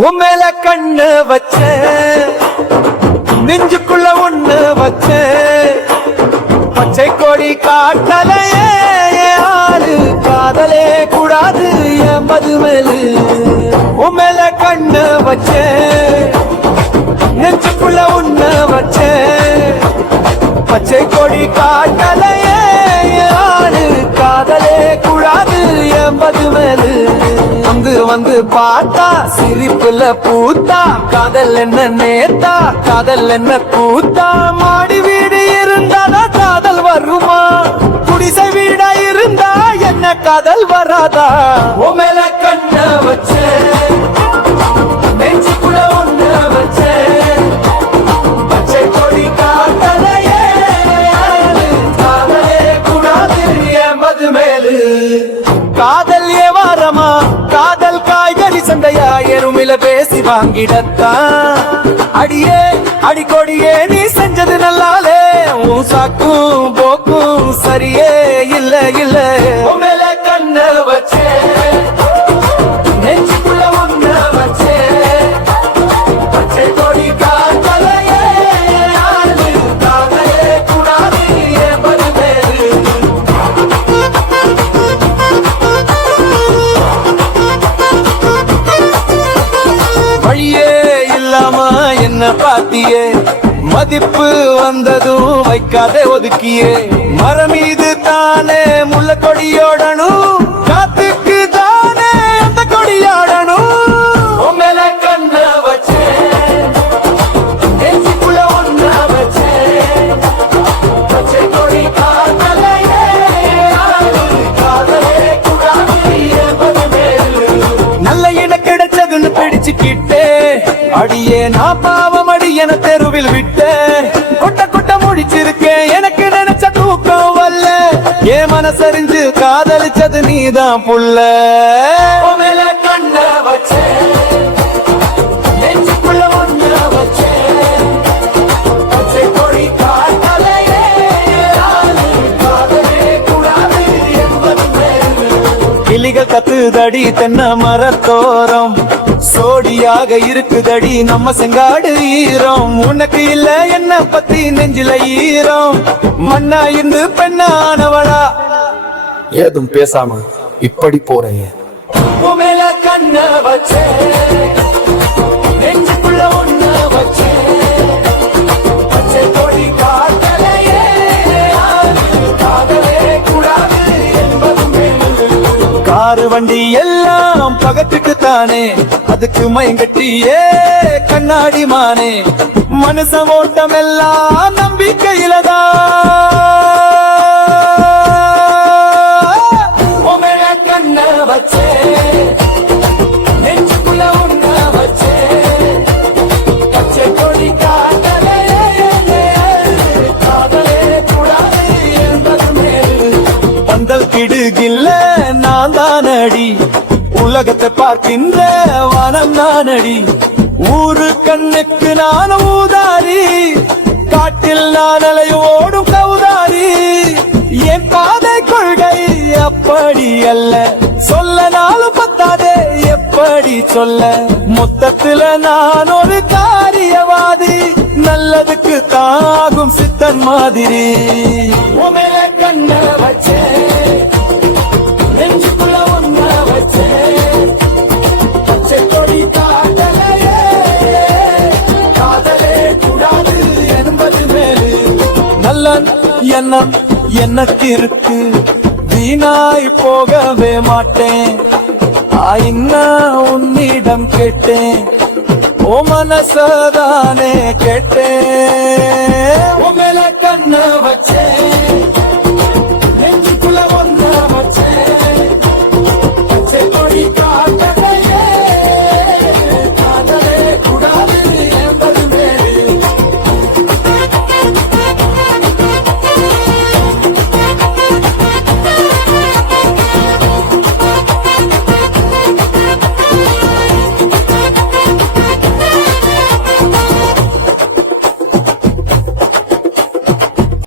உன் மேல கண்ணு வச்ச நெஞ்சுக்குள்ள ஒண்ணு வச்ச பச்சை கொடி காட்டலையே ஆளு காதலே கூடாது என் மதுமேலு உன் மேல கண்ணு வச்ச நெஞ்சுக்குள்ள ஒண்ணு வச்ச பச்சை கொடி காட்டலையே ஆளு காதலே கூடாது என் மதுமேலு வந்து பார்த்தா சிரிப்புல பூத்தா காதல் என்ன நேத்தா காதல் என்ன கூத்தா மாடி வீடு இருந்தாதா காதல் வருமா குடிசை வீடா இருந்தா என்ன காதல் வராதா உன் மேல கண்ண வச்சே நெஞ்சுக்குள்ள ஒண்ணு வச்சே பச்சை கொடி காதலையே காதலே கூடாது என் மதுமேலு காதல் ஏவாரமா காதல் காய்கறி சந்தையா எருமில பேசி வாங்கிடத்தான் அடியே அடிக்கொடியே நீ செஞ்சது நல்லாலே உன் சாக்கும் போக்கும் சரியே இல்ல இல்ல உன் மேல கண்ண வச்சே நெஞ்சுக்குள்ள ஒண்ணு வச்சே பச்சை கொடி காதலையே காதலே கூடாது என் மதுமேலு வழியே இல்லாம என்ன பாத்தியே மதிப்பு வந்ததும் வைக்காதே ஒதுக்கியே மரம் மீது தானே முள்ள கொடியோடணும் காத்துக்கு தானே அந்த கொடியாடணும் உன் மேல கண்ண வச்சே நெஞ்சுக்குள்ள ஒண்ணு வச்சே பச்சை கொடி காதலையே காதலே கூடாது என் மதுமேலு நல்ல இன கிடைச்சதுன்னு பிடிச்சுக்கிட்டே அடியே நான் பாவம் அடி என தெருவில் விட்ட கொட்ட கொட்ட முடிச்சிருக்கேன் எனக்கு நினைச்ச தூக்கம் வல்ல என் மனசறிஞ்சு காதலிச்சது நீதான் புள்ள உன் மேல கண்ண வச்சே நெஞ்சுக்குள்ள ஒண்ணு வச்சே பச்சை கொடி காதலையே காதலே கூடாது என் மதுமேலு கிளிகள் கத்துதடி தென்னை மரத்தோரம் சோடியாக இருக்குதடி நம்ம செங்காடு ஈரம் உனக்கு இல்ல என்ன பத்தி நெஞ்சில ஈரம் மண்ணா இருந்து பெண்ணானவளா ஏதும் பேசாம இப்படி போறேன் உன் மேல கண்ண வச்சே நெஞ்சுக்குள்ள ஒண்ணு வச்சே பச்சை கொடி காதலையே காதலே கூடாது என்பது காரு வண்டி எல்லாம் பகத்துக்கு தானே அதுக்கு மயங்கட்டியே கண்ணாடி மானே மனுஷ ஓட்டம் எல்லாம் நம்பிக்கையிலதான் உன் மேல கண்ண வச்சே நெஞ்சுக்குள்ள ஒண்ணு வச்சே பச்சை கொடி காதலையே காதலே கூடாது என்பது மேலு பந்தல் கிடுகில்ல நான் தானடி உலகத்தை பார்க்கின்ற வானம் நானடி ஊரு கண்ணுக்கு நான் ஊதாரி காட்டில் நான் அலையோடும் கவுதாரி என் பாதை கொள்கை அப்படி அல்ல சொல்ல நாளும் பத்தாதே எப்படி சொல்ல மொத்தத்துல நான் ஒரு காரியவாதி நல்லதுக்கு தாகும் சித்தன் மாதிரி உன் மேல கண்ண வச்சே நெஞ்சுக்குள்ள ஒண்ணு வச்சே பச்சை கொடி காதலையே காதலே கூடாது என்பது மேலு நல்ல எண்ணம் எனக்கு இருக்கு வீணாய் போகவே மாட்டேன் ஆயின்னா உன்னிடம் கேட்டேன் ஓ மனசதானே கேட்டேன் உன் மேல கண்ண வச்சே